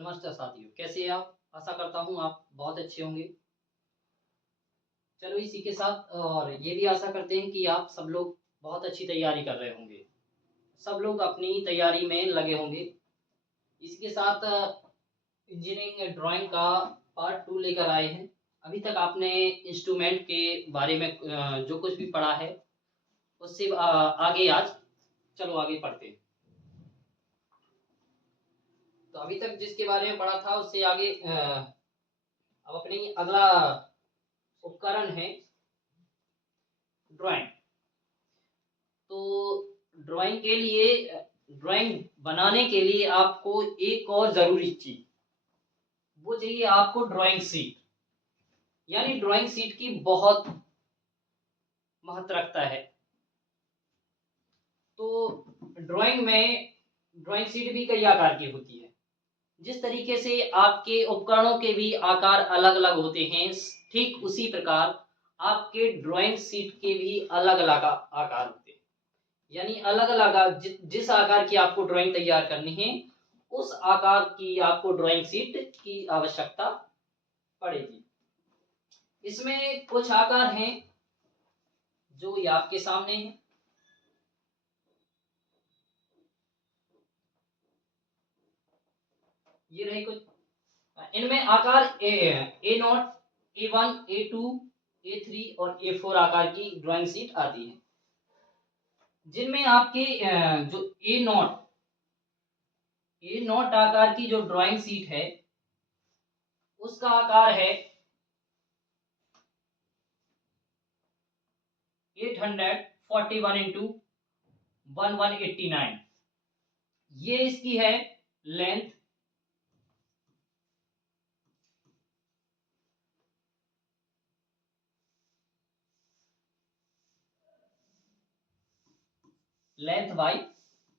नमस्कार साथियों, कैसे हैं आप? आशा करता हूँ आप बहुत अच्छे होंगे। चलो इसी के साथ और ये भी आशा करते हैं कि आप सब लोग बहुत अच्छी तैयारी कर रहे होंगे। सब लोग अपनी तैयारी में लगे होंगे। इसके साथ इंजीनियरिंग ड्राइंग का पार्ट 2 लेकर आए हैं। अभी तक आपने इंस्ट्रूमेंट के बारे में जो कुछ भी पढ़ा है उससे आगे आज चलो आगे पढ़ते हैं। तो अभी तक जिसके बारे में पढ़ा था उससे आगे अब अपनी अगला उपकरण है ड्राइंग। तो ड्राइंग बनाने के लिए आपको एक और ज़रूरी चीज़ वो चाहिए आपको ड्राइंग शीट। यानी ड्राइंग शीट की बहुत महत्व रखता है। तो ड्राइंग शीट भी कई आकार की होती है। जिस तरीके से आपके उपकरणों के भी आकार अलग अलग होते हैं, ठीक उसी प्रकार आपके ड्राइंग शीट के भी अलग अलग आकार होते हैं। यानी अलग अलग जिस आकार की आपको ड्राइंग तैयार करनी है उस आकार की आपको ड्राइंग शीट की आवश्यकता पड़ेगी। इसमें कुछ आकार हैं जो ये आपके सामने हैं। ये रहे कुछ। इनमें आकार A0, A1, A2, A3 और A4 आकार की ड्राइंग शीट आती है। जिनमें आपके जो A0 आकार की जो ड्राइंग शीट है उसका आकार है 841 इंटू 1189। ये इसकी है लेंथ। Length by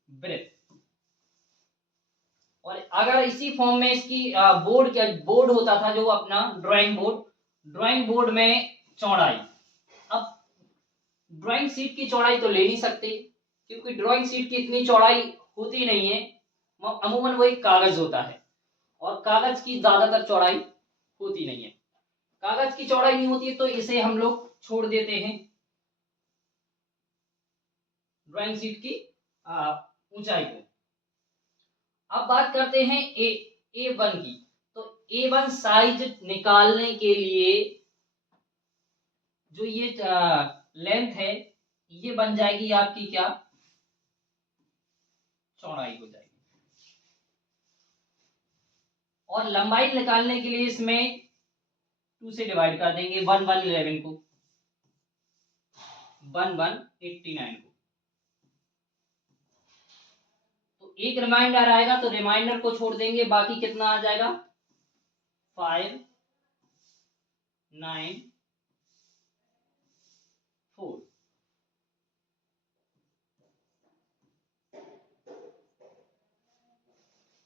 breath. और अगर इसी फॉर्म में इसकी बोर्ड होता था जो अपना ड्राइंग बोर्ड में चौड़ाई। अब ड्राइंग शीट की चौड़ाई तो ले नहीं सकते क्योंकि ड्राइंग शीट की इतनी चौड़ाई होती नहीं है। अमूमन वो एक कागज होता है और कागज की ज्यादातर चौड़ाई होती नहीं है। कागज की चौड़ाई नहीं होती है तो इसे हम लोग छोड़ देते हैं ड्राइंग शीट की ऊंचाई को। अब बात करते हैं A1 की। तो A1 साइज निकालने के लिए जो ये लेंथ है ये बन जाएगी आपकी क्या, चौड़ाई हो जाएगी। और लंबाई निकालने के लिए इसमें 2 से डिवाइड कर देंगे 1111 को, 1189 को। तो एक रिमाइंडर आएगा तो रिमाइंडर को छोड़ देंगे, बाकी कितना आ जाएगा 5 9 4।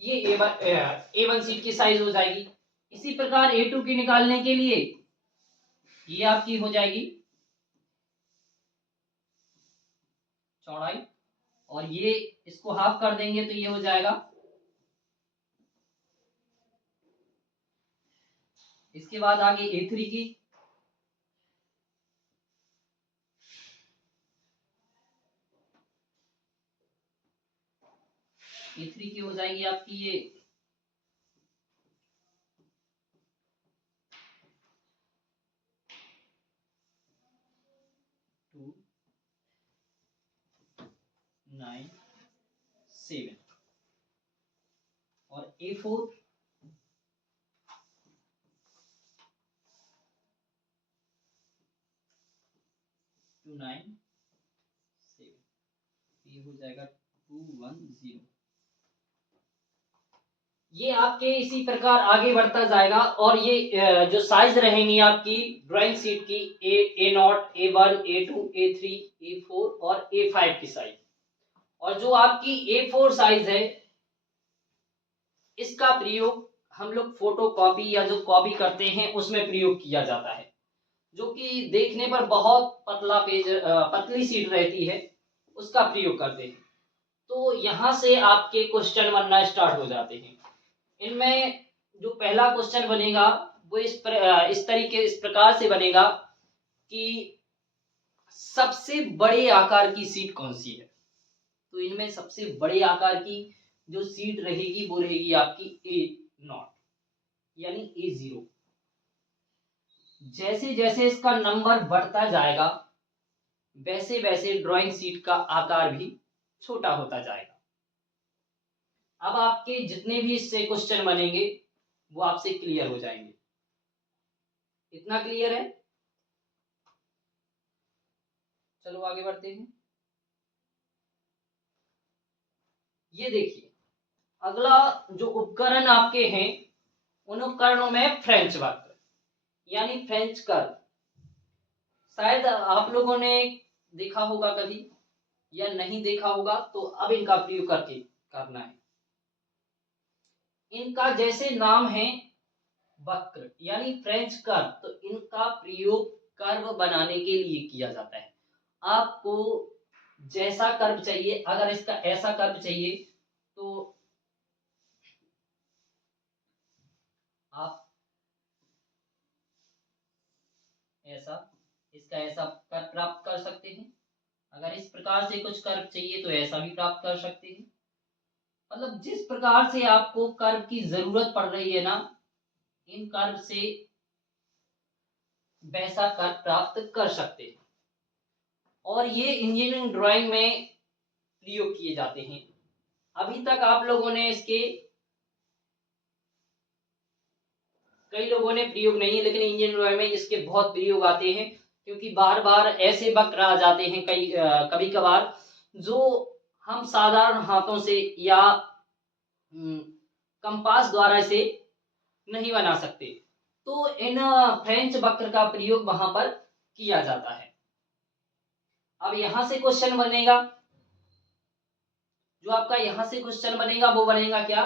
ये A1 सीट की साइज हो जाएगी। इसी प्रकार A2 की निकालने के लिए ये आपकी हो जाएगी चौड़ाई और ये इसको हाफ कर देंगे तो ये हो जाएगा। इसके बाद आगे A3 की। A3 की हो जाएगी आपकी ये 2 9 7 और A4 2 9 7। ये हो जाएगा 210। ये आपके इसी प्रकार आगे बढ़ता जाएगा और ये जो साइज रहेंगी आपकी ड्राइंग शीट की A0, A1, A2, A3, A4 और A5 की साइज। और जो आपकी A4 साइज है इसका प्रयोग हम लोग फोटो कॉपी या जो कॉपी करते हैं उसमें प्रयोग किया जाता है, जो कि देखने पर बहुत पतला पतली शीट रहती है, उसका प्रयोग करते हैं। तो यहां से आपके क्वेश्चन बनना स्टार्ट हो जाते हैं। इनमें जो पहला क्वेश्चन बनेगा वो इस प्रकार से बनेगा कि सबसे बड़े आकार की सीट कौन सी है। तो इनमें सबसे बड़े आकार की जो सीट रहेगी वो रहेगी आपकी A0 यानी A0। जैसे जैसे इसका नंबर बढ़ता जाएगा वैसे वैसे ड्राइंग सीट का आकार भी छोटा होता जाएगा। अब आपके जितने भी इससे क्वेश्चन बनेंगे वो आपसे क्लियर हो जाएंगे। इतना क्लियर है? चलो आगे बढ़ते हैं। ये देखिए, अगला जो उपकरण आपके हैं उन उपकरणों में फ्रेंच वक्र यानी फ्रेंच कर्व, शायद आप लोगों ने देखा होगा कभी या नहीं देखा होगा, तो अब इनका प्रयोग करके करना है। इनका जैसे नाम है वक्र यानी फ्रेंच कर्व, तो इनका प्रयोग कर्व बनाने के लिए किया जाता है। आपको जैसा कर्व चाहिए, अगर इसका ऐसा कर्व चाहिए तो आप ऐसा इसका ऐसा कर्व प्राप्त कर सकते हैं। अगर इस प्रकार से कुछ कर्व चाहिए तो ऐसा भी प्राप्त कर सकते हैं। मतलब जिस प्रकार से आपको कर्व की जरूरत पड़ रही है ना, इन कर्व से वैसा कर्व प्राप्त कर सकते हैं। और ये इंजीनियरिंग ड्राइंग में प्रयोग किए जाते हैं। अभी तक आप लोगों ने इसके कई लोगों ने प्रयोग नहीं, लेकिन इंजीनियरिंग ड्राइंग में इसके बहुत प्रयोग आते हैं, क्योंकि बार बार ऐसे वक्र आ जाते हैं कभी कभार जो हम साधारण हाथों से या कंपास द्वारा इसे नहीं बना सकते। तो इन फ्रेंच वक्र का प्रयोग वहां पर किया जाता है। अब यहां से क्वेश्चन बनेगा, जो आपका यहां से क्वेश्चन बनेगा वो बनेगा क्या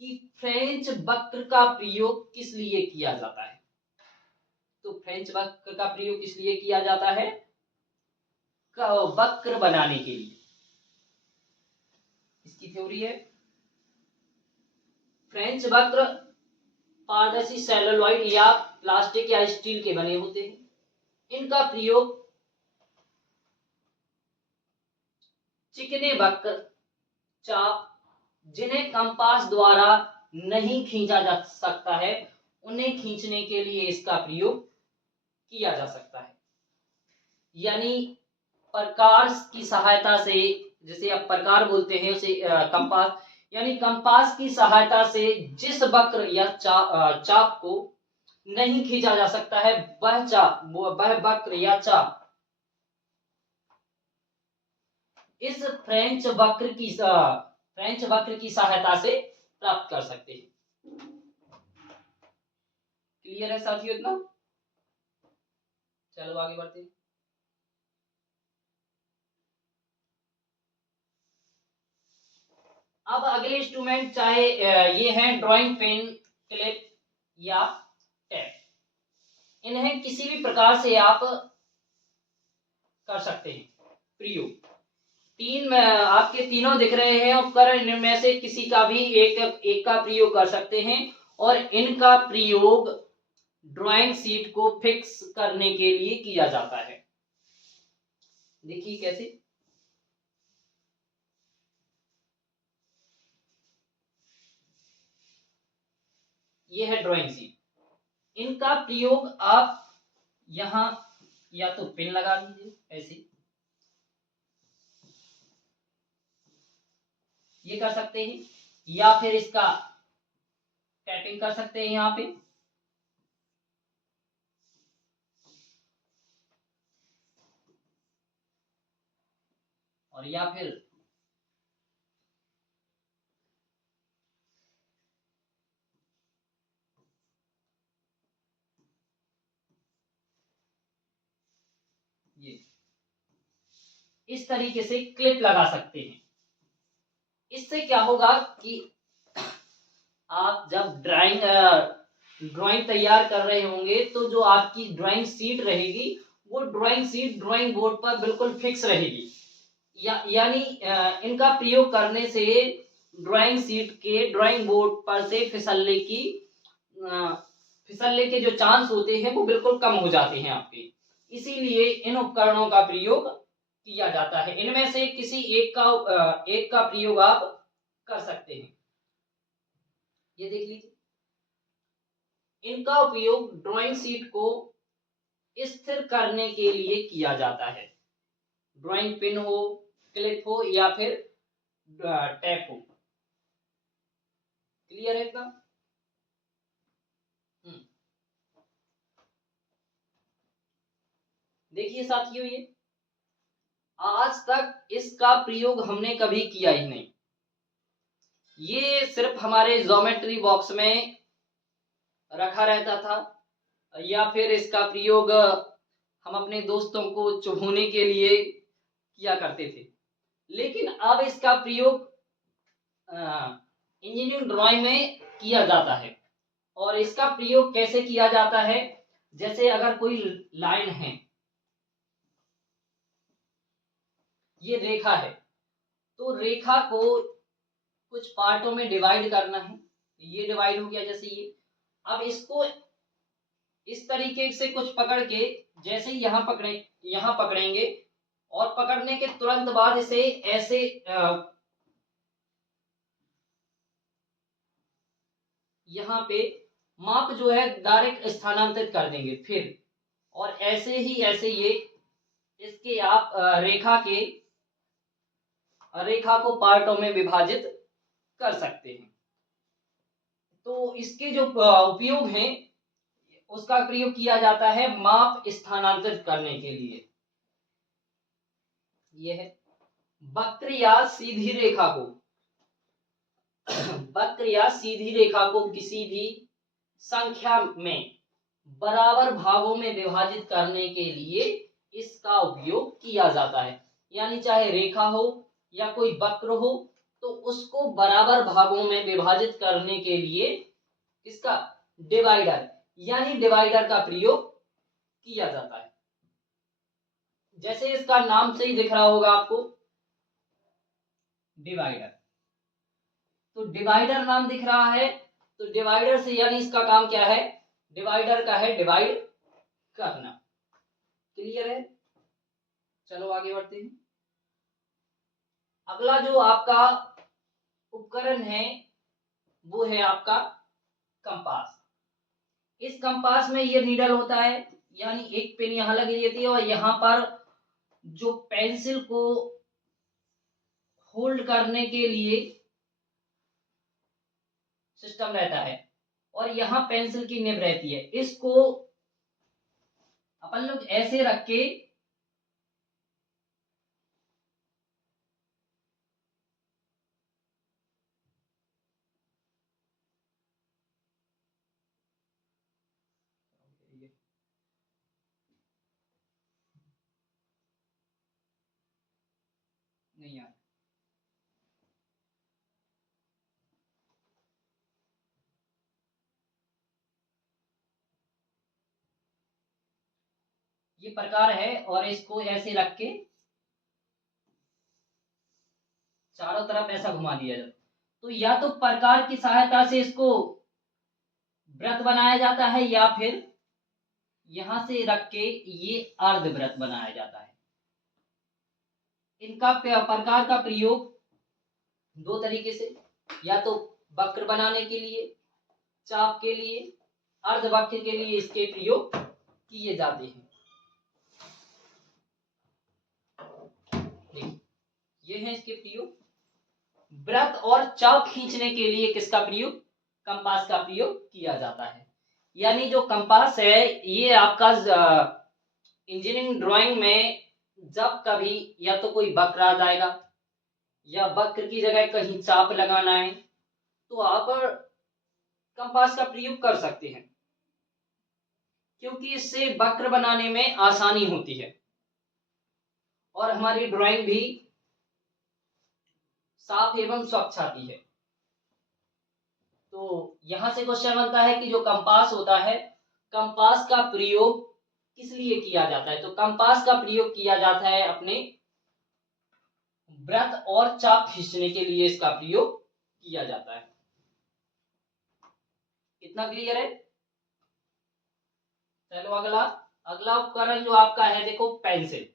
कि फ्रेंच वक्र का प्रयोग किस लिए किया जाता है। तो फ्रेंच वक्र का प्रयोग किस लिए किया जाता है? वक्र बनाने के लिए। इसकी थ्योरी है, फ्रेंच वक्र पारदर्शी सेलुलॉइड या प्लास्टिक या स्टील के बने होते हैं। इनका प्रयोग चिकने वक्र चाप जिन्हें कंपास द्वारा नहीं खींचा जा सकता है, उन्हें खींचने के लिए इसका प्रयोग किया जा सकता है। यानी प्रकार की सहायता से, जैसे आप प्रकार बोलते हैं उसे कंपास, यानी कंपास की सहायता से जिस वक्र या चाप को नहीं खींचा जा सकता है वह वक्र या चाप इस फ्रेंच वक्र की सहायता से प्राप्त कर सकते हैं। क्लियर है साथियों इतना? चलो आगे बढ़ते हैं। अब अगले इंस्ट्रूमेंट चाहे ये है ड्राइंग पेन, क्लिप या टैप। इन्हें किसी भी प्रकार से आप कर सकते हैं प्रयोग। आपके तीनों दिख रहे हैं उपकरण, इनमें से किसी का भी एक का प्रयोग कर सकते हैं, और इनका प्रयोग ड्राइंग शीट को फिक्स करने के लिए किया जाता है। देखिए कैसे। ये है ड्राइंग शीट। इनका प्रयोग आप यहां या तो पिन लगा दीजिए ऐसे, ये कर सकते हैं, या फिर इसका टैपिंग कर सकते हैं यहां पे। और या फिर ये इस तरीके से क्लिप लगा सकते हैं। इससे क्या होगा कि आप जब ड्राइंग तैयार कर रहे होंगे तो जो आपकी ड्राइंग शीट रहेगी वो ड्राइंग शीट ड्राइंग बोर्ड पर बिल्कुल फिक्स रहेगी। यानी इनका प्रयोग करने से ड्राइंग शीट के ड्राइंग बोर्ड पर से फिसलने के जो चांस होते हैं वो बिल्कुल कम हो जाते हैं आपके। इसीलिए इन उपकरणों का प्रयोग किया जाता है। इनमें से किसी एक का प्रयोग आप कर सकते हैं। ये देख लीजिए, इनका उपयोग ड्राइंग शीट को स्थिर करने के लिए किया जाता है। ड्राइंग पिन हो, क्लिप हो या फिर टैप हो। क्लियर है इतना? देखिए साथियों, ये आज तक इसका प्रयोग हमने कभी किया ही नहीं। ये सिर्फ हमारे ज्योमेट्री बॉक्स में रखा रहता था, या फिर इसका प्रयोग हम अपने दोस्तों को चुभोने के लिए किया करते थे। लेकिन अब इसका प्रयोग इंजीनियरिंग ड्राइंग में किया जाता है। और इसका प्रयोग कैसे किया जाता है? जैसे अगर कोई लाइन है, ये रेखा है, तो रेखा को कुछ पार्टों में डिवाइड करना है। ये डिवाइड हो गया जैसे ये। अब इसको इस तरीके से कुछ पकड़ के, जैसे यहाँ पकड़ेंगे और पकड़ने के तुरंत बाद इसे ऐसे यहाँ पे माप जो है डायरेक्ट स्थानांतरित कर देंगे फिर, और ऐसे ये इसके आप रेखा को पार्टों में विभाजित कर सकते हैं। तो इसके जो उपयोग हैं, उसका प्रयोग किया जाता है माप स्थानांतरित करने के लिए। यह है वक्र या सीधी रेखा को किसी भी संख्या में बराबर भागों में विभाजित करने के लिए इसका उपयोग किया जाता है। यानी चाहे रेखा हो या कोई वक्र हो, तो उसको बराबर भागों में विभाजित करने के लिए इसका डिवाइडर का प्रयोग किया जाता है। जैसे इसका नाम से ही दिख रहा होगा आपको, डिवाइडर। तो डिवाइडर नाम दिख रहा है, तो डिवाइडर से यानी इसका काम क्या है? डिवाइडर का है डिवाइड करना। क्लियर है? चलो आगे बढ़ते हैं। अगला जो आपका उपकरण है वो है आपका कंपास। इस कंपास में ये नीडल होता है, यानी एक पेन यहां लगी रहती है और यहां पर जो पेंसिल को होल्ड करने के लिए सिस्टम रहता है, और यहां पेंसिल की निब रहती है। इसको अपन लोग ऐसे रख के नहीं यार, ये प्रकार है, और इसको ऐसे रख के चारों तरफ ऐसा घुमा दिया जाता। तो या तो प्रकार की सहायता से इसको वृत्त बनाया जाता है, या फिर यहां से रख के ये अर्धवृत्त बनाया जाता है। इनका प्रकार का प्रयोग दो तरीके से, या तो वक्र बनाने के लिए, चाप के लिए, अर्धवक्र के लिए इसके प्रयोग किए जाते हैं। ये है इसके प्रयोग। वृत्त और चाप खींचने के लिए किसका प्रयोग? कंपास का प्रयोग किया जाता है। यानी जो कंपास है, ये आपका इंजीनियरिंग ड्राइंग में जब कभी या तो कोई वक्र आ जाएगा, या वक्र की जगह कहीं चाप लगाना है, तो आप कंपास का प्रयोग कर सकते हैं, क्योंकि इससे वक्र बनाने में आसानी होती है और हमारी ड्राइंग भी साफ एवं स्वच्छ आती है। तो यहां से क्वेश्चन बनता है कि जो कंपास होता है, कंपास का प्रयोग किस लिए किया जाता है? तो कंपास का प्रयोग किया जाता है अपने वृत्त और चाप खींचने के लिए इसका प्रयोग किया जाता है। कितना क्लियर है? चलो अगला अगला उपकरण जो आपका है, देखो पेंसिल।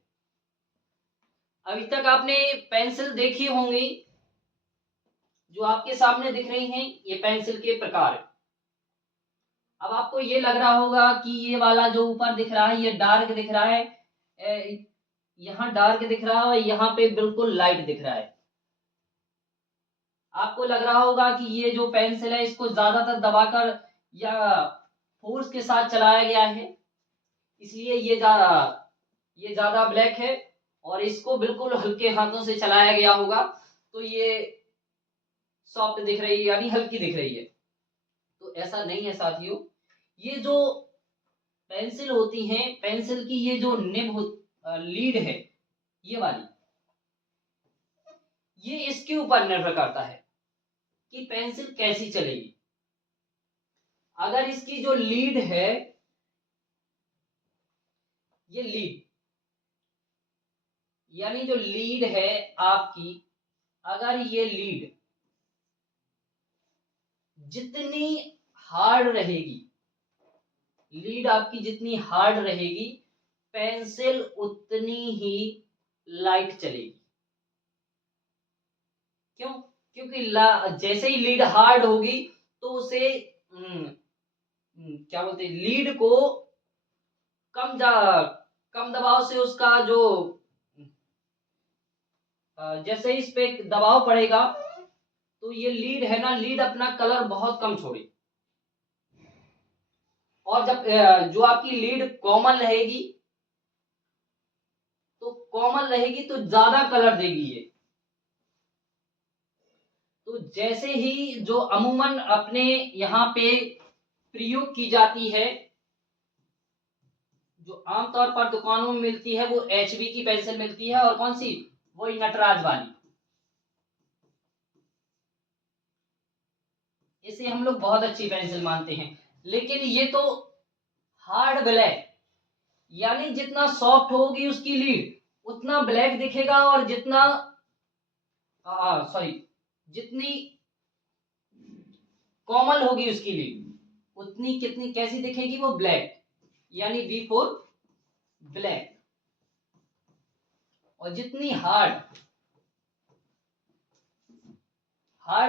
अभी तक आपने पेंसिल देखी होंगी, जो आपके सामने दिख रही हैं, ये पेंसिल के प्रकार है। अब आपको ये लग रहा होगा कि ये वाला जो ऊपर दिख रहा है ये डार्क दिख रहा है, यहाँ डार्क दिख रहा है और यहाँ पे बिल्कुल लाइट दिख रहा है। आपको लग रहा होगा कि ये जो पेंसिल है इसको ज्यादातर दबाकर या फोर्स के साथ चलाया गया है, इसलिए ये ज्यादा ब्लैक है, और इसको बिल्कुल हल्के हाथों से चलाया गया होगा तो ये सॉफ्ट दिख रही है, यानी हल्की दिख रही है। तो ऐसा नहीं है साथियों। ये जो पेंसिल होती हैं, पेंसिल की ये जो लीड है, ये वाली, ये इसके ऊपर निर्भर करता है कि पेंसिल कैसी चलेगी। अगर इसकी जो लीड है, ये लीड यानी जो लीड है आपकी, अगर ये लीड जितनी हार्ड रहेगी, लीड आपकी जितनी हार्ड रहेगी, पेंसिल उतनी ही लाइट चलेगी। क्यों? क्योंकि जैसे ही लीड हार्ड होगी तो उसे क्या बोलते हैं, लीड को कम दबाव से उसका जो जैसे इस पे दबाव पड़ेगा तो ये लीड है ना, लीड अपना कलर बहुत कम छोड़ेगी। और जब जो आपकी लीड कोमल रहेगी, तो कोमल रहेगी तो ज्यादा कलर देगी ये। तो जैसे ही जो अमूमन अपने यहाँ पे प्रयोग की जाती है, जो आमतौर पर दुकानों में मिलती है, वो HB की पेंसिल मिलती है, और कौन सी, वही नटराज वाली। इसे हम लोग बहुत अच्छी पेंसिल मानते हैं। लेकिन ये तो हार्ड ब्लैक, यानी जितना सॉफ्ट होगी उसकी लीड उतना ब्लैक दिखेगा, और जितना सॉरी जितनी कोमल होगी उसकी लीड उतनी कितनी कैसी दिखेगी, वो ब्लैक, यानी B फॉर ब्लैक। और जितनी हार्ड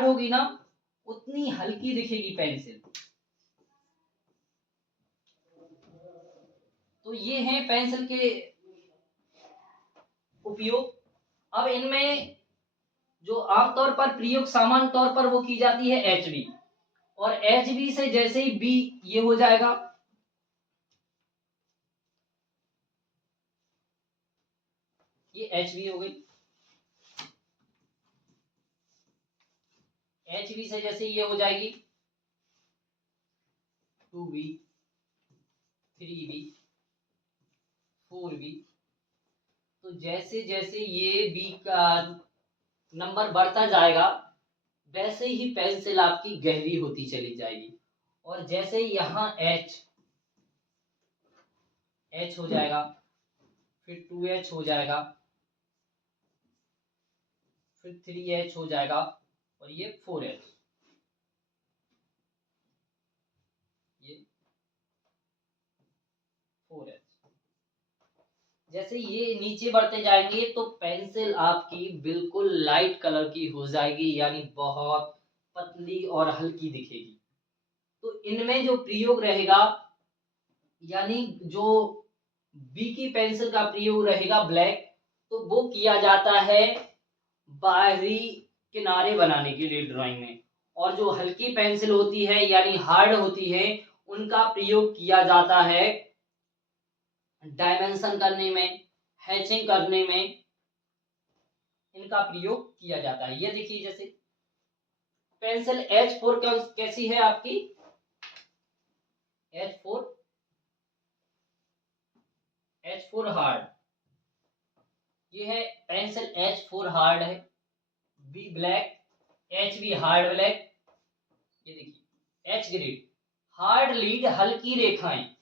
होगी ना, उतनी हल्की दिखेगी पेंसिल। तो ये हैं पेंसिल के उपयोग। अब इनमें जो आमतौर पर प्रयोग सामान्य तौर पर वो की जाती है HB, और HB से जैसे ही B ये हो जाएगा, ये HB हो गई। HB से जैसे ये हो जाएगी 2B, 3B, 4B। तो जैसे जैसे ये B का नंबर बढ़ता जाएगा, वैसे ही पेंसिल आपकी गहरी होती चली जाएगी। और जैसे यहाँ H हो जाएगा, फिर 2H हो जाएगा, फिर 3H हो जाएगा, और ये 4H, ये 4H। जैसे ये नीचे बढ़ते जाएंगे तो पेंसिल आपकी बिल्कुल लाइट कलर की हो जाएगी, यानी बहुत पतली और हल्की दिखेगी। तो इनमें जो प्रयोग रहेगा, यानी जो बी की पेंसिल का प्रयोग रहेगा ब्लैक, तो वो किया जाता है बाहरी किनारे बनाने के लिए ड्राइंग में। और जो हल्की पेंसिल होती है यानी हार्ड होती है, उनका प्रयोग किया जाता है डायमेंशन करने में, हैचिंग करने में, इनका प्रयोग किया जाता है। ये देखिए जैसे पेंसिल H4 कैसी है आपकी, H4 हार्ड, ये है पेंसिल H4 हार्ड है, B black, HB hard black. ये देखिए H ग्रेड हार्ड लीड हल्की रेखाएं,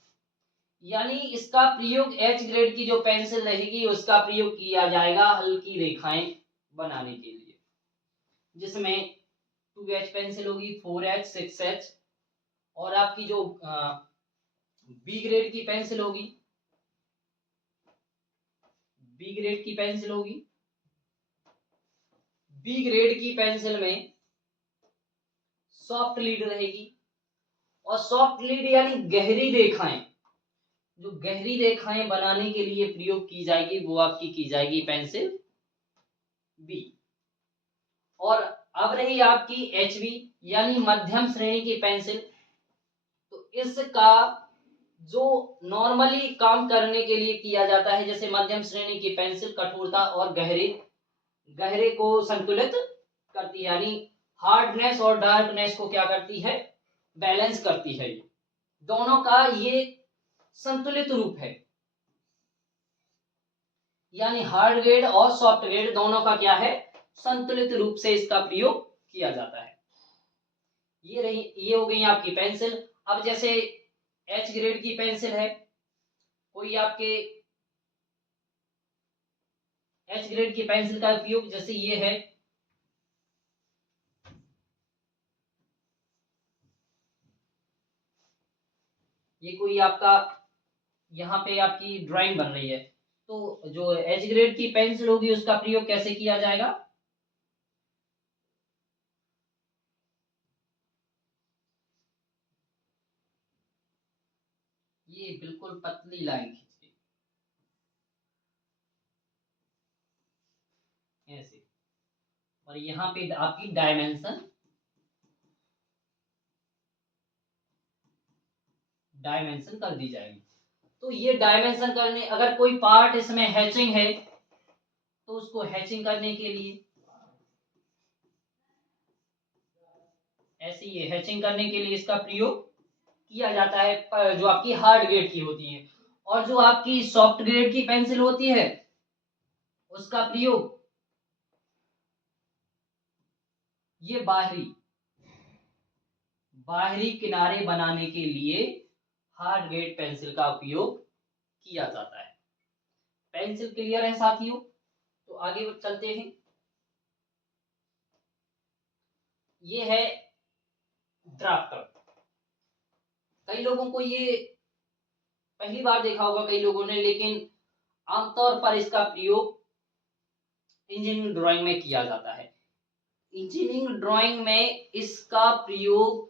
यानी इसका प्रयोग H ग्रेड की जो पेंसिल रहेगी उसका प्रयोग किया जाएगा हल्की रेखाएं बनाने के लिए, जिसमें 2H पेंसिल होगी, 4H, 6H। और आपकी जो बी ग्रेड की पेंसिल होगी, बी ग्रेड की पेंसिल होगी, बी ग्रेड की पेंसिल में सॉफ्ट लीड रहेगी। और सॉफ्ट लीड यानी गहरी रेखाएं, जो गहरी रेखाएं बनाने के लिए प्रयोग की जाएगी वो आपकी की जाएगी पेंसिल बी। और अब रही आपकी HB यानी मध्यम श्रेणी की पेंसिल। तो इसका जो नॉर्मली काम करने के लिए किया जाता है, जैसे मध्यम श्रेणी की पेंसिल कठोरता और गहरे को संतुलित करती है, यानी हार्डनेस और डार्कनेस को क्या करती है, बैलेंस करती है। दोनों का ये संतुलित रूप है, यानी हार्ड ग्रेड और सॉफ्ट ग्रेड दोनों का क्या है, संतुलित रूप से इसका प्रयोग किया जाता है। ये हो गई आपकी पेंसिल। अब जैसे H ग्रेड की पेंसिल है, कोई आपके H ग्रेड की पेंसिल का उपयोग जैसे ये है, ये कोई आपका यहाँ पे आपकी ड्राइंग बन रही है, तो जो H ग्रेड की पेंसिल होगी उसका प्रयोग कैसे किया जाएगा, ये बिल्कुल पतली लाइन खींच के ऐसे, और यहाँ पे आपकी डायमेंशन कर दी जाएगी। तो ये डायमेंशन करने, अगर कोई पार्ट इसमें हैचिंग है तो उसको हैचिंग करने के लिए ऐसे ये हैचिंग करने के लिए इसका प्रयोग किया जाता है, जो आपकी हार्ड ग्रेड की होती है। और जो आपकी सॉफ्ट ग्रेड की पेंसिल होती है उसका प्रयोग ये बाहरी किनारे बनाने के लिए हार्ड ग्रेड पेंसिल का उपयोग किया जाता है। पेंसिल क्लियर है साथियों? तो आगे चलते हैं। ये है ड्राफ्टर। कई लोगों को ये पहली बार देखा होगा कई लोगों ने, लेकिन आमतौर पर इसका प्रयोग इंजीनियरिंग ड्राइंग में किया जाता है। इंजीनियरिंग ड्राइंग में इसका प्रयोग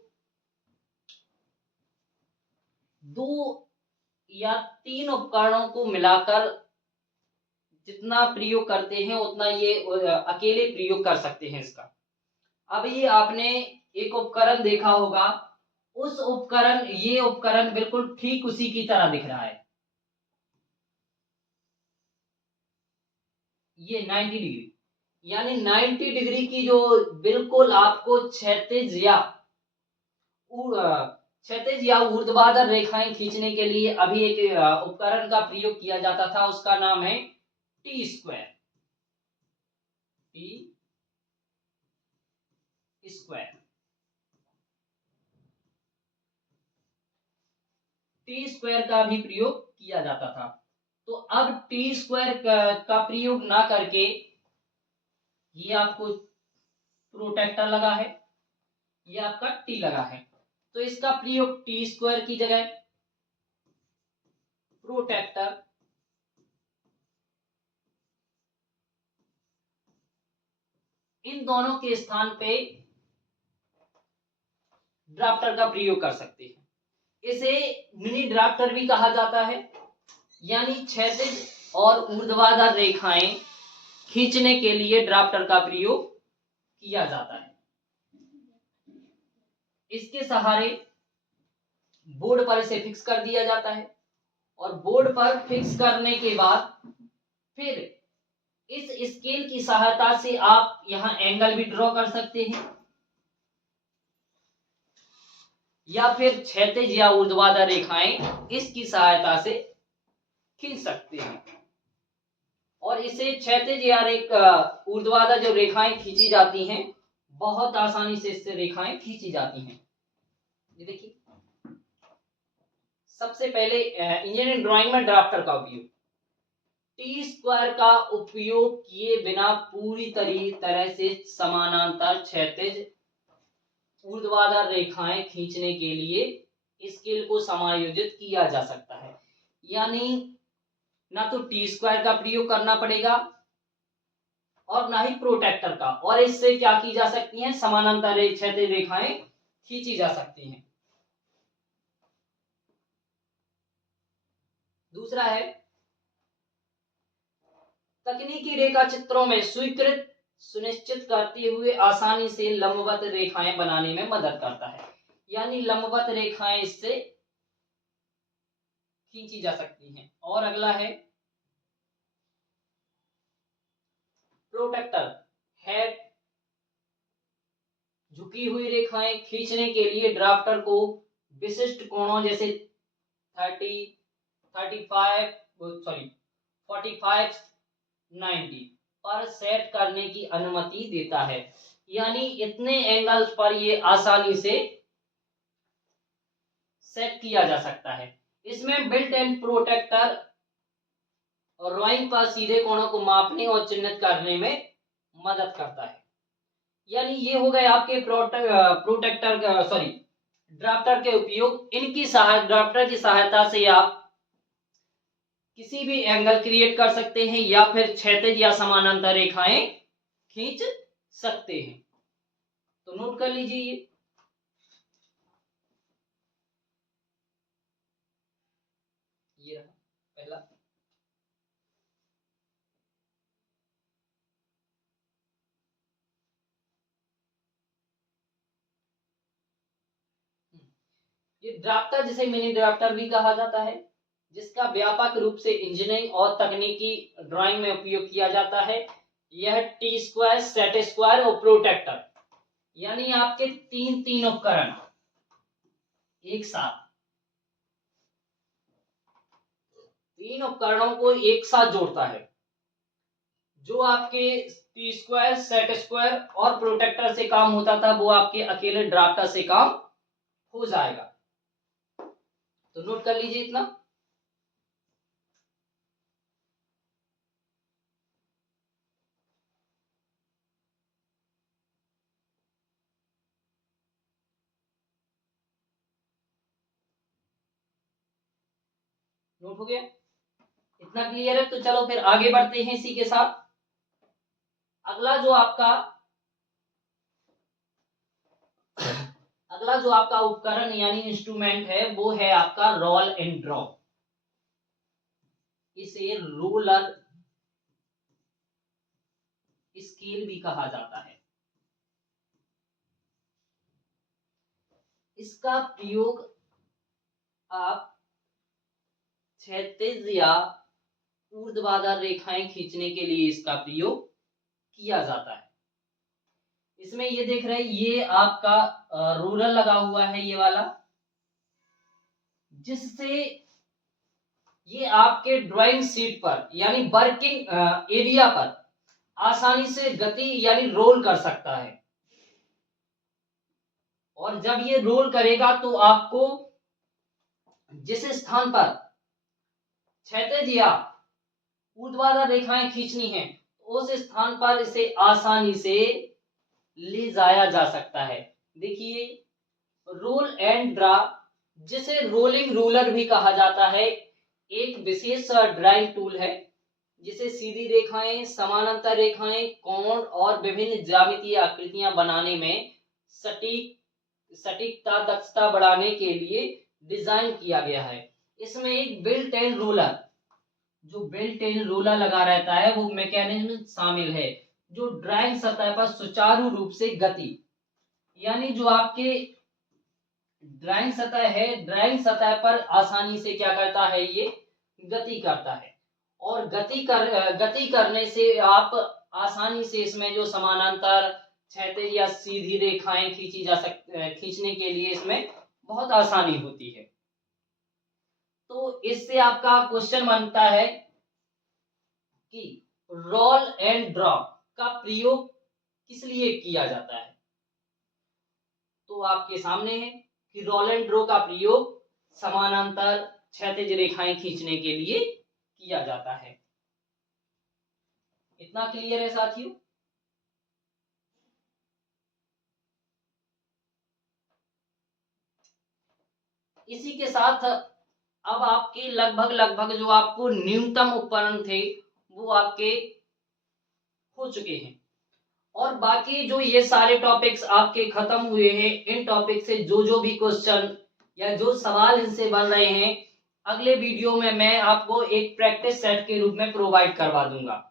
2 या 3 उपकरणों को मिलाकर जितना प्रयोग करते हैं उतना ये अकेले प्रयोग कर सकते हैं इसका। अब ये आपने एक उपकरण देखा होगा, ये उपकरण बिल्कुल ठीक उसी की तरह दिख रहा है। ये 90 डिग्री, यानी 90 डिग्री की जो बिल्कुल आपको क्षैतिज या ऊर्ध्वाधर रेखाएं खींचने के लिए अभी एक उपकरण का प्रयोग किया जाता था, उसका नाम है टी स्क्वायर। टी स्क्वायर का भी प्रयोग किया जाता था। तो अब टी स्क्वायर का प्रयोग ना करके ये आपको प्रोटेक्टर लगा है, ये आपका टी लगा है, तो इसका प्रयोग टी स्क्वायर की जगह प्रोटेक्टर इन दोनों के स्थान पे ड्राफ्टर का प्रयोग कर सकते हैं। इसे मिनी ड्राफ्टर भी कहा जाता है, यानी क्षैतिज और ऊर्ध्वाधर रेखाएं खींचने के लिए ड्राफ्टर का प्रयोग किया जाता है। इसके सहारे बोर्ड पर इसे फिक्स कर दिया जाता है, और बोर्ड पर फिक्स करने के बाद फिर इस स्केल की सहायता से आप यहां एंगल भी ड्रॉ कर सकते हैं, या फिर क्षैतिज या ऊर्ध्वाधर रेखाएं इसकी सहायता से खींच सकते हैं। और इसे क्षैतिज या ऊर्ध्वाधर जो रेखाएं खींची जाती हैं, बहुत आसानी से इससे रेखाएं खींची जाती हैं। ये देखिए, सबसे पहले इंजीनियरिंग ड्राइंग में ड्राफ्टर का उपयोग, टी स्क्वायर का उपयोग किए बिना पूरी तरह से समानांतर क्षैतिज ऊर्ध्वाधर रेखाएं खींचने के लिए स्केल को समायोजित किया जा सकता है। यानी ना तो टी स्क्वायर का प्रयोग करना पड़ेगा और ना ही प्रोटेक्टर का, और इससे क्या की जा सकती है, समानांतर क्षैतिज रेखाएं खींची जा सकती हैं। दूसरा है तकनीकी रेखा चित्रों में स्वीकृत सुनिश्चित करते हुए आसानी से लंबवत रेखाएं बनाने में मदद करता है। यानी लंबवत रेखाएं इससे खींची जा सकती हैं। और अगला है प्रोटेक्टर हेड। झुकी हुई रेखाएं खींचने के लिए ड्राफ्टर को विशिष्ट कोणों जैसे 30, 35 सॉरी 45, 90 पर सेट करने की अनुमति देता है। यानी इतने एंगल्स पर ये आसानी से सेट किया जा सकता है। इसमें बिल्ट इन प्रोटेक्टर ड्राइंग पर सीधे कोणों को मापने और चिन्हित करने में मदद करता है। यानी ये हो गए आपके प्रोटेक्टर सॉरी ड्राफ्टर के उपयोग। इनकी ड्राफ्टर की सहायता से आप किसी भी एंगल क्रिएट कर सकते हैं या फिर क्षैतिज या समानांतर रेखाएं खींच सकते हैं। तो नोट कर लीजिए ये रहा पहला। ये ड्राफ्टर जिसे मिनी ड्राफ्टर भी कहा जाता है, जिसका व्यापक रूप से इंजीनियरिंग और तकनीकी ड्राइंग में उपयोग किया जाता है। यह टी स्क्वायर, सेट स्क्वायर और प्रोटेक्टर यानी आपके तीन उपकरण एक साथ, तीन उपकरणों को एक साथ जोड़ता है। जो आपके टी स्क्वायर, सेट स्क्वायर और प्रोटेक्टर से काम होता था वो आपके अकेले ड्राफ्टर से काम हो जाएगा। तो नोट कर लीजिए इतना। नोट हो गया, इतना क्लियर है। तो चलो फिर आगे बढ़ते हैं इसी के साथ। अगला जो आपका उपकरण यानी इंस्ट्रूमेंट है वो है आपका रोल एंड ड्रॉ। इसे रोलर स्केल भी कहा जाता है। इसका प्रयोग आप क्षैतिज या ऊर्ध्वाधर रेखाएं खींचने के लिए इसका प्रयोग किया जाता है। इसमें ये देख रहे हैं, ये आपका रूलर लगा हुआ है ये वाला, जिससे ये आपके ड्राइंग शीट पर यानी वर्किंग एरिया पर आसानी से गति यानी रोल कर सकता है। और जब ये रोल करेगा तो आपको जिस स्थान पर क्षैतिज या ऊर्ध्वाधर रेखाएं खींचनी है उस स्थान पर इसे आसानी से ले जाया जा सकता है। देखिए रोल एंड ड्रा, जिसे रोलिंग रूलर भी कहा जाता है, एक विशेष ड्राइंग टूल है जिसे सीधी रेखाएं, समानांतर रेखाएं, कोण और विभिन्न ज्यामितीय आकृतियां बनाने में सटीकता दक्षता बढ़ाने के लिए डिजाइन किया गया है। इसमें एक बिल्ट इन रोलर, जो बिल्ट इन रोलर लगा रहता है वो मैकेनिज्म शामिल है जो ड्राइंग सतह पर सुचारू रूप से गति, यानी जो आपके ड्राइंग सतह है, ड्राइंग सतह पर आसानी से क्या करता है, ये गति करता है। और गति करने से आप आसानी से इसमें जो समानांतर, क्षैतिज या सीधी रेखाएं खींचने के लिए इसमें बहुत आसानी होती है। तो इससे आपका क्वेश्चन बनता है कि रोल एंड ड्रॉ का प्रयोग किस लिए किया जाता है। तो आपके सामने है कि रोल एंड ड्रॉ का प्रयोग समानांतर क्षैतिज रेखाएं खींचने के लिए किया जाता है। इतना क्लियर है साथियों। इसी के साथ अब आपके लगभग जो आपको न्यूनतम उपकरण थे वो आपके हो चुके हैं। और बाकी जो ये सारे टॉपिक्स आपके खत्म हुए हैं, इन टॉपिक से जो भी क्वेश्चन या जो सवाल इनसे बन रहे हैं, अगले वीडियो में मैं आपको एक प्रैक्टिस सेट के रूप में प्रोवाइड करवा दूंगा।